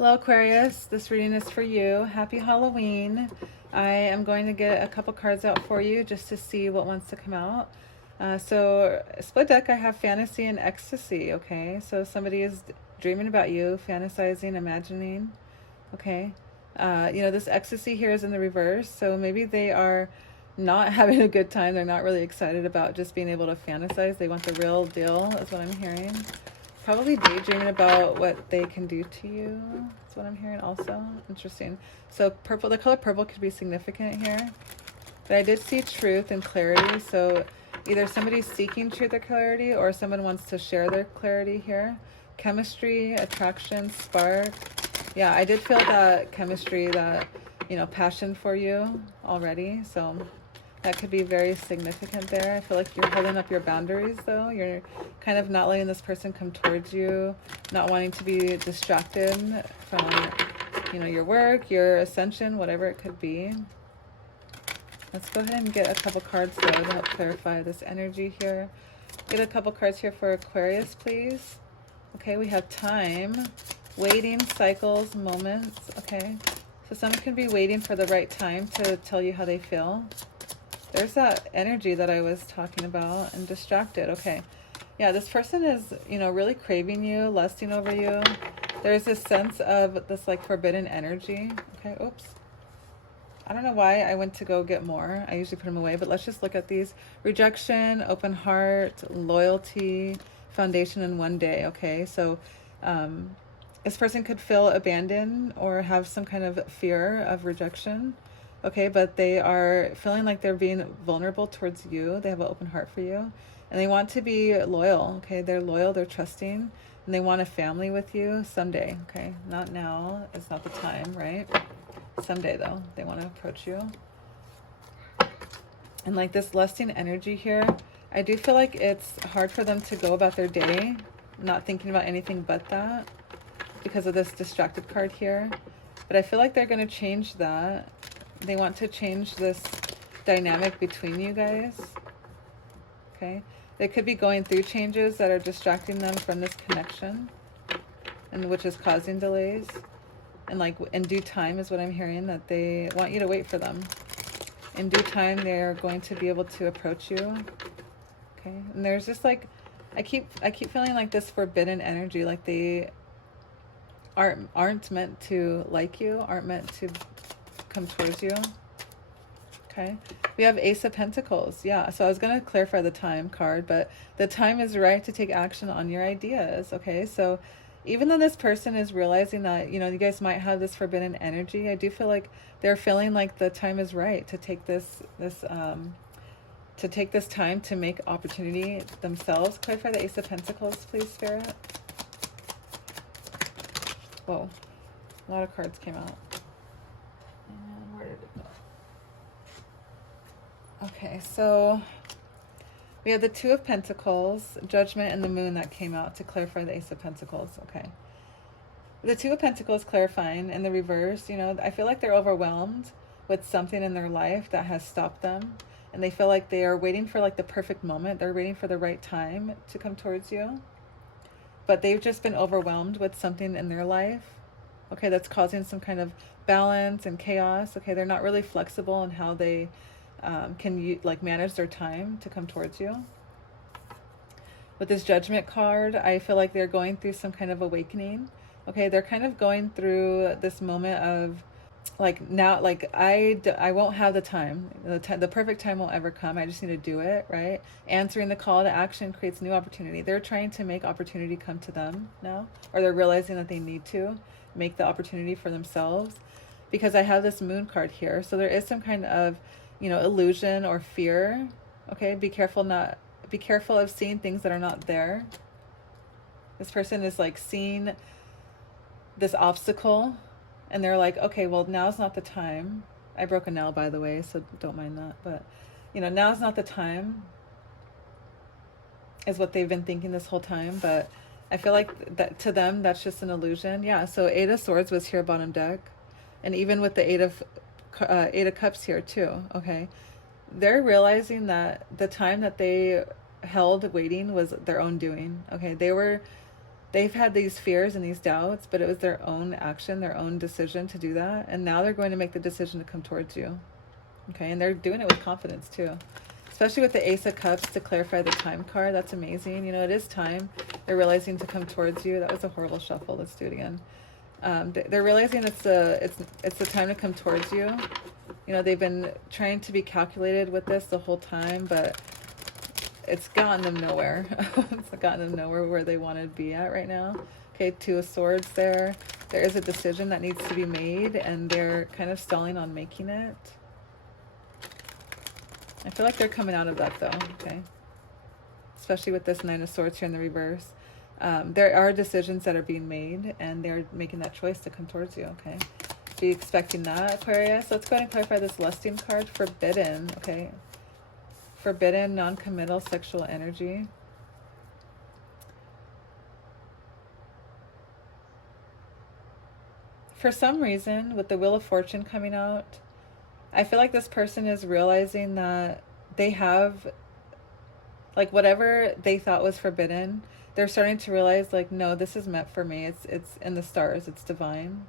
Hello Aquarius, this reading is for you. Happy Halloween. I am going to get a couple cards out for you just to see what wants to come out. So split deck, I have fantasy and ecstasy, okay? So somebody is dreaming about you, fantasizing, imagining, okay? This ecstasy here is in the reverse, so maybe they are not having a good time. They're not really excited about just being able to fantasize. They want the real deal, is what I'm hearing. Probably daydreaming about what they can do to you. That's what I'm hearing also. Interesting. So purple, the color purple could be significant here. But I did see truth and clarity. So either somebody's seeking truth or clarity, or someone wants to share their clarity here. Chemistry, attraction, spark. Yeah, I did feel that chemistry, that, passion for you already. So that could be very significant there. I feel like you're holding up your boundaries, though. You're kind of not letting this person come towards you, not wanting to be distracted from, your work, your ascension, whatever it could be. Let's go ahead and get a couple cards, though, to help clarify this energy here. Get a couple cards here for Aquarius, please. Okay, we have time, waiting, cycles, moments. Okay, so someone can be waiting for the right time to tell you how they feel. There's that energy that I was talking about, and distracted. Okay. Yeah, this person is, really craving you, lusting over you. There's this sense of this like forbidden energy. Okay, oops. I don't know why I went to go get more. I usually put them away, but let's just look at these. Rejection, open heart, loyalty, foundation in one day. Okay, so this person could feel abandoned or have some kind of fear of rejection. Okay, but they are feeling like they're being vulnerable towards you. They have an open heart for you. And they want to be loyal, okay? They're loyal, they're trusting, and they want a family with you someday, okay? Not now, it's not the time, right? Someday, though, they want to approach you. And like this lusting energy here, I do feel like it's hard for them to go about their day, not thinking about anything but that, because of this distracted card here. But I feel like they're going to change that. They want to change this dynamic between you guys. Okay. They could be going through changes that are distracting them from this connection, and which is causing delays. And like in due time is what I'm hearing, that they want you to wait for them. In due time, they're going to be able to approach you. Okay. And there's just like, I keep feeling like this forbidden energy, like they aren't meant to like you, aren't meant to come towards you. Okay, we have Ace of Pentacles. Yeah, so I was going to clarify the time card, but the time is right to take action on your ideas. Okay, so even though this person is realizing that, you guys might have this forbidden energy, I do feel like they're feeling like the time is right to take this time to make opportunity themselves. Clarify the Ace of Pentacles, please, Spirit. Whoa, a lot of cards came out. And where did it go? Okay, so we have the Two of Pentacles, Judgment, and the Moon that came out to clarify the Ace of Pentacles. Okay. The Two of Pentacles clarifying in the reverse, I feel like they're overwhelmed with something in their life that has stopped them. And they feel like they are waiting for like the perfect moment. They're waiting for the right time to come towards you. But they've just been overwhelmed with something in their life. Okay, that's causing some kind of balance and chaos. Okay, they're not really flexible in how they can manage their time to come towards you. With this Judgment card, I feel like they're going through some kind of awakening. Okay, they're kind of going through this moment of like, now, like I won't have the time. The perfect time won't ever come. I just need to do it, right? Answering the call to action creates new opportunity. They're trying to make opportunity come to them now, or they're realizing that they need to make the opportunity for themselves, because I have this Moon card here. So there is some kind of, illusion or fear. Okay, be careful of seeing things that are not there. This person is like seeing this obstacle, and they're like, okay, well, now's not the time. I broke a nail, by the way, so don't mind that. But, now's not the time, is what they've been thinking this whole time. But I feel like that to them, that's just an illusion. Yeah, so Eight of Swords was here, bottom deck. And even with the Eight of Cups here too, okay? They're realizing that the time that they held waiting was their own doing, okay? They were they've had these fears and these doubts, but it was their own action, their own decision to do that. And now they're going to make the decision to come towards you. Okay, and they're doing it with confidence too. Especially with the Ace of Cups to clarify the time card. That's amazing. You know, it is time. They're realizing to come towards you. That was a horrible shuffle. Let's do it again. They're realizing it's the time to come towards you. You know, they've been trying to be calculated with this the whole time, but it's gotten them nowhere. It's gotten them nowhere where they want to be at right now. Okay, Two of Swords there. There is a decision that needs to be made, and they're kind of stalling on making it. I feel like they're coming out of that though, okay? Especially with this Nine of Swords here in the reverse. There are decisions that are being made, and they're making that choice to come towards you, okay? Be expecting that, Aquarius. Let's go ahead and clarify this lusting card. Forbidden, okay? Forbidden, non-committal sexual energy. For some reason, with the Wheel of Fortune coming out, I feel like this person is realizing that they have, like, whatever they thought was forbidden, they're starting to realize, like, no, this is meant for me. It's in the stars. It's divine.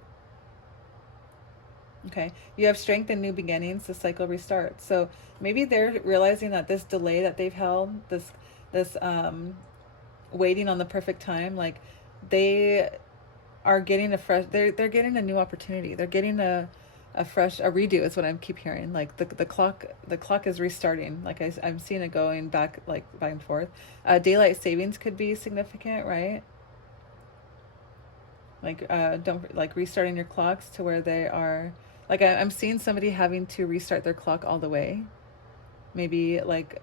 Okay, you have strength and new beginnings. The cycle restarts. So maybe they're realizing that this delay that they've held, this waiting on the perfect time, like, they are getting a fresh, they're getting a new opportunity. They're getting a redo is what I keep hearing. Like the clock is restarting. Like I'm seeing it going back, like back and forth. Daylight savings could be significant, right? Like don't like restarting your clocks to where they are. Like I'm seeing somebody having to restart their clock all the way, maybe like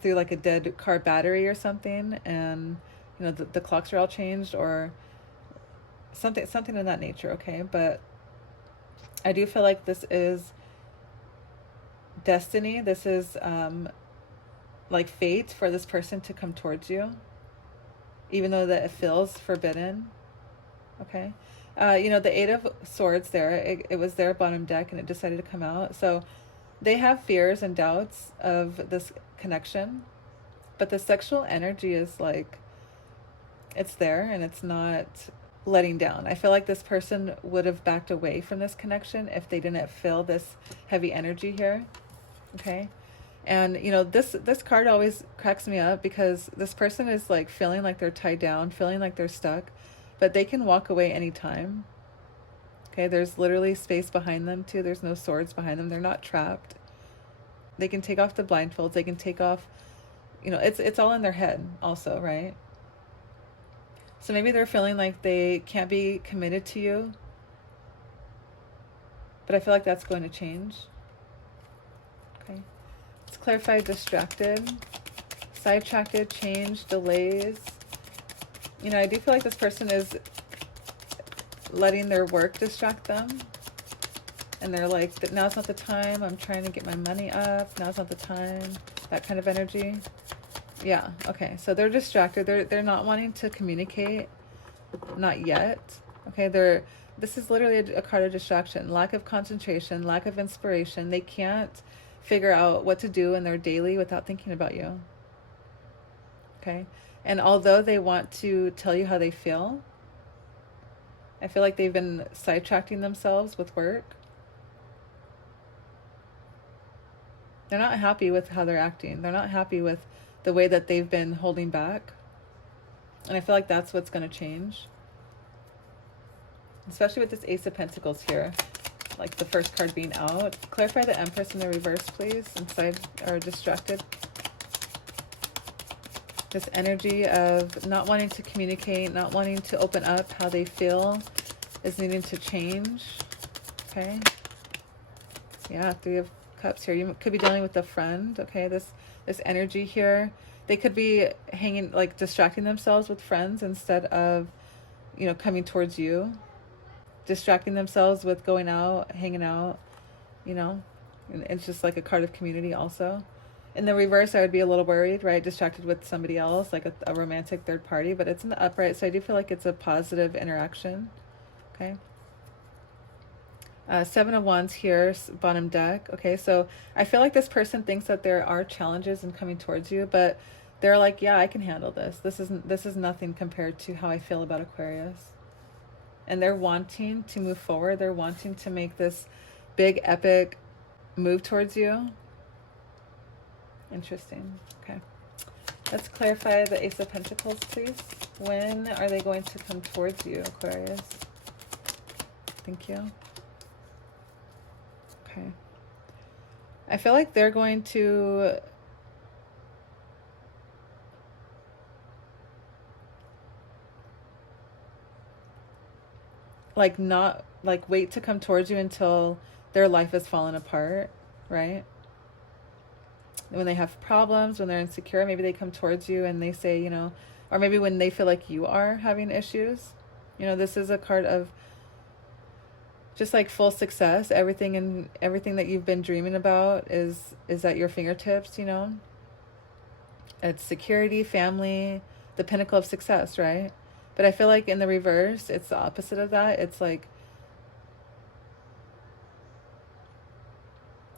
through like a dead car battery or something, and you know the clocks are all changed or something in that nature. Okay, but I do feel like this is destiny. This is like fate for this person to come towards you, even though that it feels forbidden. Okay. You know, the Eight of Swords there, it was their bottom deck and it decided to come out. So they have fears and doubts of this connection, but the sexual energy is like, it's there and it's not letting down. I feel like this person would have backed away from this connection if they didn't feel this heavy energy here. Okay. And you know, this card always cracks me up because this person is like feeling like they're tied down, feeling like they're stuck, but they can walk away anytime. Okay, there's literally space behind them too. There's no swords behind them. They're not trapped. They can take off the blindfolds. They can take off, you know, it's all in their head also, right? So maybe they're feeling like they can't be committed to you, but I feel like that's going to change. Okay, let's clarify distracted, sidetracked, change, delays. You know, I do feel like this person is letting their work distract them. And they're like, now's not the time. I'm trying to get my money up. Now's not the time. That kind of energy. Yeah, okay. So they're distracted. They're not wanting to communicate. Not yet. Okay, this is literally a card of distraction. Lack of concentration, lack of inspiration. They can't figure out what to do in their daily without thinking about you. Okay? And although they want to tell you how they feel, I feel like they've been sidetracking themselves with work. They're not happy with how they're acting. They're not happy with the way that they've been holding back. And I feel like that's what's going to change. Especially with this Ace of Pentacles here. Like the first card being out. Clarify the Empress in the reverse, please. Inside or distracted. This energy of not wanting to communicate, not wanting to open up how they feel is needing to change. Okay. Yeah, Three of Cups here. You could be dealing with a friend. Okay, this energy here. They could be hanging, like distracting themselves with friends instead of, you know, coming towards you. Distracting themselves with going out, hanging out, you know. And it's just like a card of community also. In the reverse, I would be a little worried, right? Distracted with somebody else, like a romantic third party, but it's in the upright, so I do feel like it's a positive interaction. Okay. Seven of Wands here, bottom deck. Okay, so I feel like this person thinks that there are challenges in coming towards you, but they're like, yeah, I can handle this. This is nothing compared to how I feel about Aquarius. And they're wanting to move forward. They're wanting to make this big epic move towards you. Interesting. Okay. Let's clarify the Ace of Pentacles, please. When are they going to come towards you, Aquarius? Thank you. Okay. I feel like they're going to like not like wait to come towards you until their life has fallen apart, right? When they have problems, when they're insecure, maybe they come towards you and they say, you know, or maybe when they feel like you are having issues. You know, this is a card of just like full success. Everything that you've been dreaming about is at your fingertips, you know. It's security, family, the pinnacle of success, right? But I feel like in the reverse, it's the opposite of that. It's like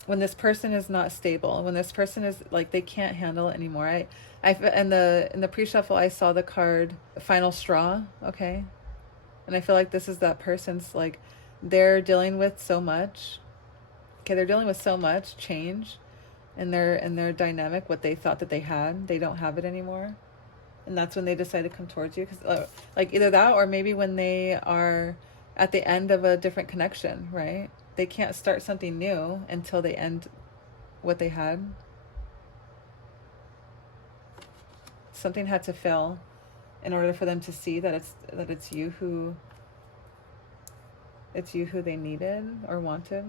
when this person is not stable, when this person is like they can't handle it anymore. I in the pre-shuffle I saw the card Final Straw, okay? And I feel like this is that person's like they're dealing with so much. Okay, they're dealing with so much change in their dynamic, what they thought that they had, they don't have it anymore. And that's when they decide to come towards you, because like either that or maybe when they are at the end of a different connection, right? They can't start something new until they end what they had. Something had to fail in order for them to see that it's you who they needed or wanted.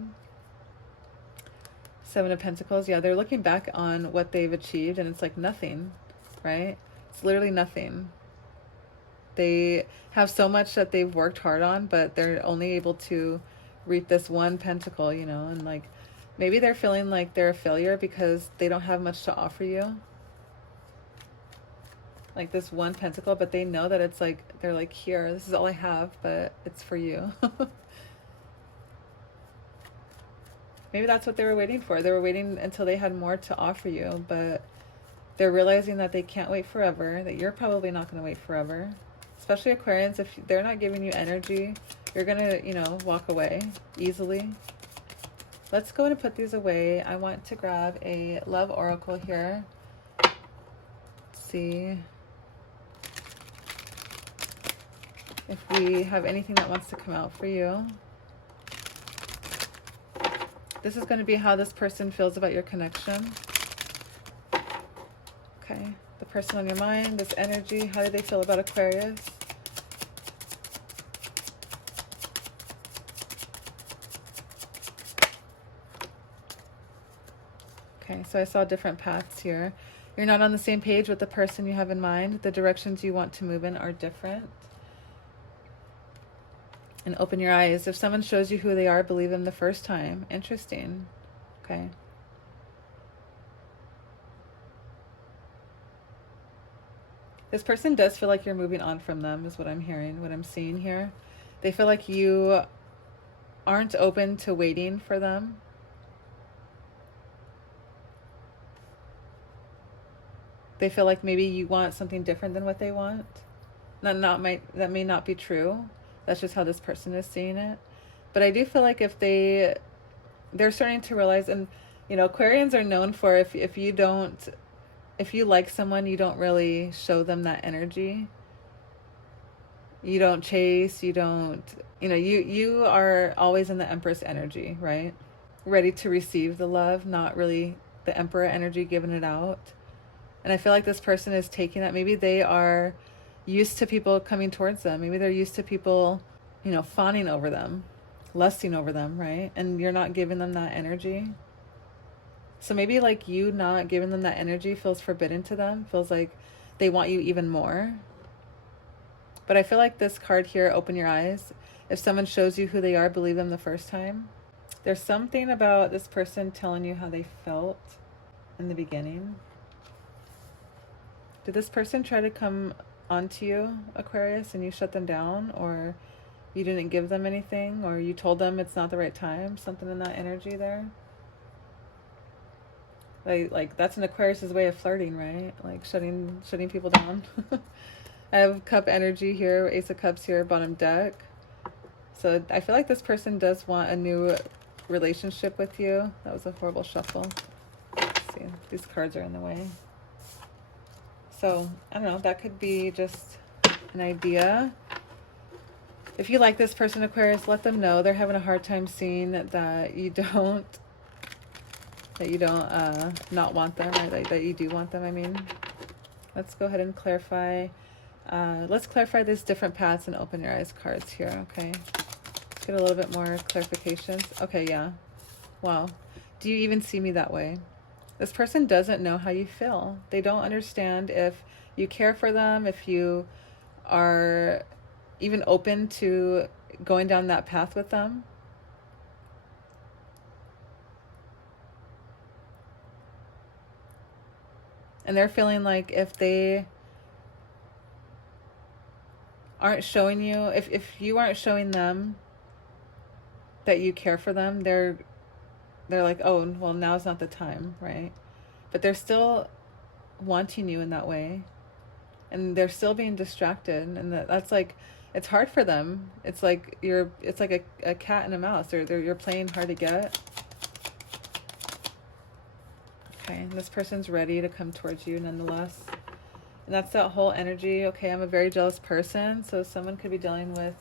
Seven of Pentacles. Yeah, they're looking back on what they've achieved and it's like nothing, right? It's literally nothing. They have so much that they've worked hard on, but they're only able to reap this one pentacle, you know, and like maybe they're feeling like they're a failure because they don't have much to offer you. Like this one pentacle, but they know that it's like, they're like, here, this is all I have, but it's for you. Maybe that's what they were waiting for. They were waiting until they had more to offer you, but they're realizing that they can't wait forever, that you're probably not going to wait forever. Especially Aquarians, if they're not giving you energy, you're going to, you know, walk away easily. Let's go ahead and put these away. I want to grab a love oracle here. Let's see if we have anything that wants to come out for you. This is going to be how this person feels about your connection. Okay, the person on your mind, this energy, how do they feel about Aquarius? Okay, so I saw different paths here. You're not on the same page with the person you have in mind. The directions you want to move in are different. And open your eyes. If someone shows you who they are, believe them the first time. Interesting. Okay. This person does feel like you're moving on from them, is what I'm hearing, what I'm seeing here. They feel like you aren't open to waiting for them. They feel like maybe you want something different than what they want. That may not be true. That's just how this person is seeing it. But I do feel like if they're starting to realize, and you know, Aquarians are known for if you like someone, you don't really show them that energy. You don't chase, you are always in the Empress energy, right? Ready to receive the love, not really the Emperor energy giving it out. And I feel like this person is taking that. Maybe they are used to people coming towards them. Maybe they're used to people, you know, fawning over them, lusting over them, right? And you're not giving them that energy. So maybe like you not giving them that energy feels forbidden to them, feels like they want you even more. But I feel like this card here, open your eyes. If someone shows you who they are, believe them the first time. There's something about this person telling you how they felt in the beginning. Did this person try to come onto you, Aquarius, and you shut them down, or you didn't give them anything, or you told them it's not the right time? Something in that energy there. Like that's an Aquarius's way of flirting, right? Like shutting people down. I have cup energy here, Ace of Cups here, bottom deck. So I feel like this person does want a new relationship with you. That was a horrible shuffle. Let's see, these cards are in the way. So I don't know, that could be just an idea. If you like this person, Aquarius, let them know. They're having a hard time seeing that you don't not want them, or that you do want them, I mean. Let's go ahead and clarify. Let's clarify these different paths and open your eyes cards here, okay? Let's get a little bit more clarifications. Okay, yeah. Wow. Do you even see me that way? This person doesn't know how you feel. They don't understand if you care for them, if you are even open to going down that path with them. And they're feeling like if they aren't showing you, if you aren't showing them that you care for them, they're like, oh, well, now's not the time, right? But they're still wanting you in that way. And they're still being distracted. And that's like, it's hard for them. It's like it's like a cat and a mouse. You're playing hard to get. Okay, and this person's ready to come towards you nonetheless. And that's that whole energy. Okay, I'm a very jealous person. So someone could be dealing with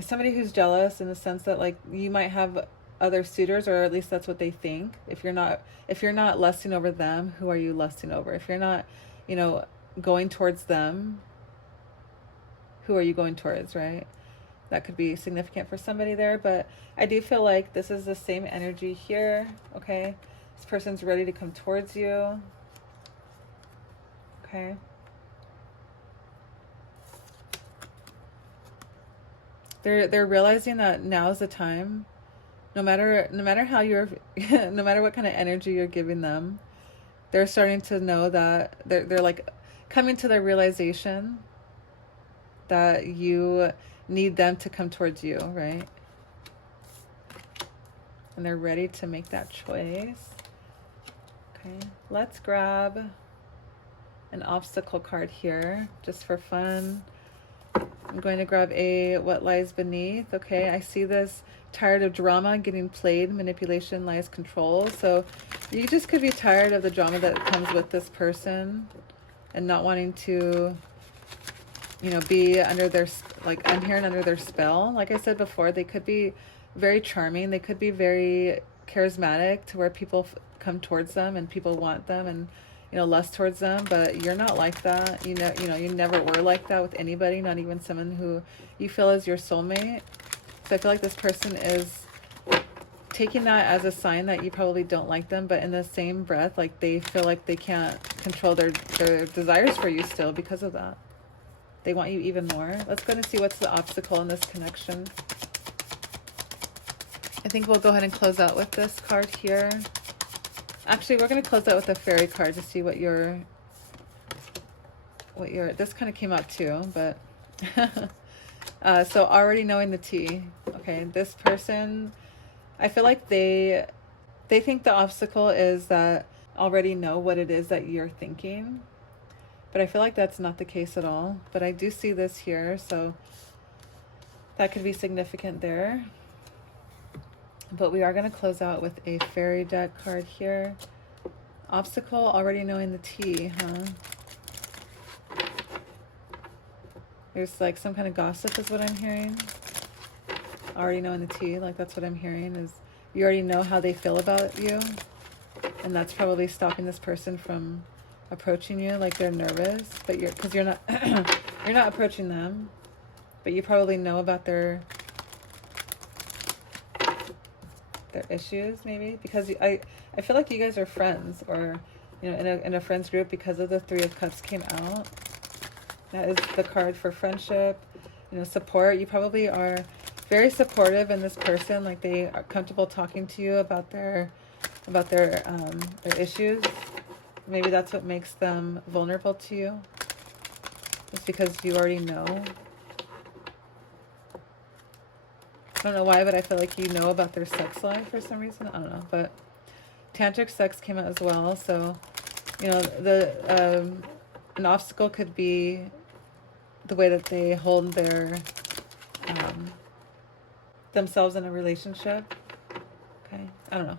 somebody who's jealous in the sense that like you might have other suitors, or at least that's what they think. If you're not lusting over them, who are you lusting over? If you're not, going towards them, who are you going towards, right? That could be significant for somebody there, but I do feel like this is the same energy here, okay? This person's ready to come towards you, okay? They're realizing that now's the time. No matter how you're, no matter what kind of energy you're giving them, they're starting to know that they're like coming to the realization that you need them to come towards you, right? And they're ready to make that choice. Okay, let's grab an obstacle card here just for fun. I'm going to grab a what lies beneath. Okay, I see this tired of drama getting played, manipulation, lies, control. So you just could be tired of the drama that comes with this person and not wanting to, be under their, like, I'm hearing under their spell. Like I said before, they could be very charming. They could be very charismatic to where people come towards them and people want them and, lust towards them, but you're not like that. You never were like that with anybody, not even someone who you feel is your soulmate. So I feel like this person is taking that as a sign that you probably don't like them, but in the same breath, like they feel like they can't control their desires for you still because of that. They want you even more. Let's go and see what's the obstacle in this connection. I think we'll go ahead and close out with this card here. Actually, we're going to close out with a fairy card to see what your, this kind of came out too, but so already knowing the tea. Okay, this person, I feel like they think the obstacle is that already know what it is that you're thinking, but I feel like that's not the case at all. But I do see this here, so that could be significant there. But we are going to close out with a fairy deck card here. Obstacle, already knowing the tea, huh? There's like some kind of gossip is what I'm hearing. Already knowing the tea, like that's what I'm hearing, is you already know how they feel about you. And that's probably stopping this person from approaching you, like they're nervous, but because you're not, you're not approaching them, but you probably know about their issues, maybe, because I feel like you guys are friends, or in a friends group, because of the Three of Cups came out. That is the card for friendship, support. You probably are very supportive in this person, like they are comfortable talking to you about their issues. Maybe that's what makes them vulnerable to you. It's because you already know. I don't know why, but I feel like you know about their sex life for some reason. I don't know, but tantric sex came out as well. So, you know, an obstacle could be the way that they hold their themselves in a relationship. Okay, I don't know.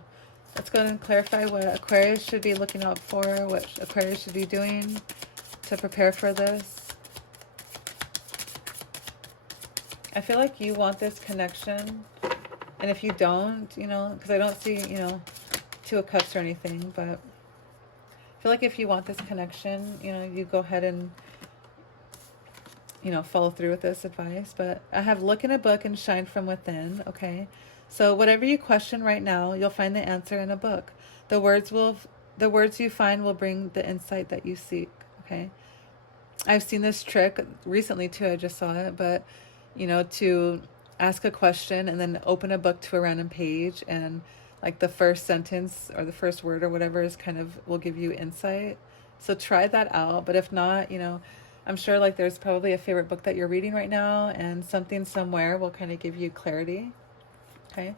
Let's go ahead and clarify what Aquarius should be looking out for, what Aquarius should be doing to prepare for this. I feel like you want this connection, and if you don't, you know, because I don't see, you know, Two of Cups or anything, but I feel like if you want this connection, you know, you go ahead and, you know, follow through with this advice. But I have look in a book and shine from within, okay? So whatever you question right now, you'll find the answer in a book. The words you find will bring the insight that you seek, okay? I've seen this trick recently too, I just saw it, but, you know, to ask a question and then open a book to a random page, and like the first sentence or the first word or whatever is kind of will give you insight. So try that out. But if not, you know, I'm sure like there's probably a favorite book that you're reading right now, and something somewhere will kind of give you clarity. Okay.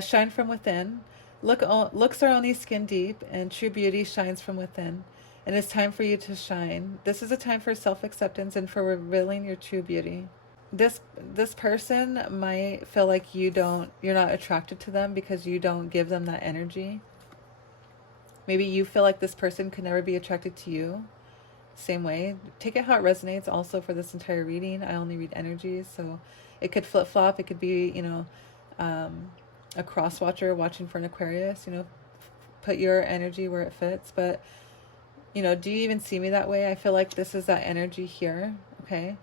Shine from within. Looks are only skin deep, and true beauty shines from within. And it's time for you to shine. This is a time for self-acceptance and for revealing your true beauty. This person might feel like you're not attracted to them because you don't give them that energy. Maybe you feel like this person could never be attracted to you. Same way. Take it how it resonates also for this entire reading. I only read energies, so it could flip-flop. It could be, you know, a cross watcher watching for an Aquarius, you know, put your energy where it fits. But, you know, do you even see me that way? I feel like this is that energy here, okay?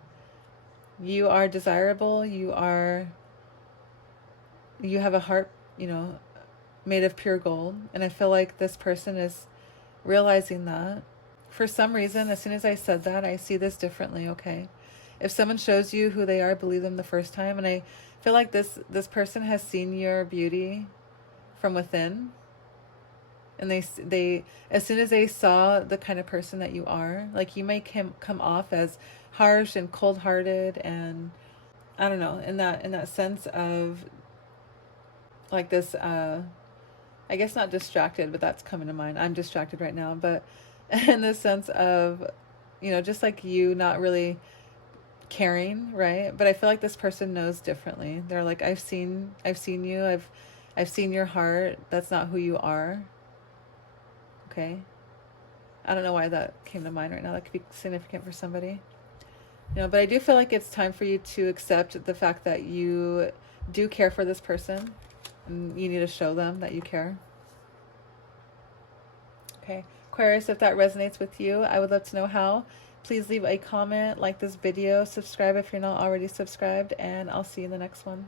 You are desirable. You have a heart, you know, made of pure gold. And I feel like this person is realizing that. For some reason, as soon as I said that, I see this differently, okay? If someone shows you who they are, believe them the first time. And I feel like this person has seen your beauty from within. And they as soon as they saw the kind of person that you are, like you may come off as harsh and cold-hearted, and I don't know, in that sense of like this, I guess not distracted, but that's coming to mind. I'm distracted right now, but in the sense of, you know, just like you not really caring, right? But I feel like this person knows differently. They're like, I've seen you, I've seen your heart. That's not who you are. Okay. I don't know why that came to mind right now. That could be significant for somebody. You know, but I do feel like it's time for you to accept the fact that you do care for this person, and you need to show them that you care. Okay. Aquarius, if that resonates with you, I would love to know how. Please leave a comment, like this video, subscribe if you're not already subscribed, and I'll see you in the next one.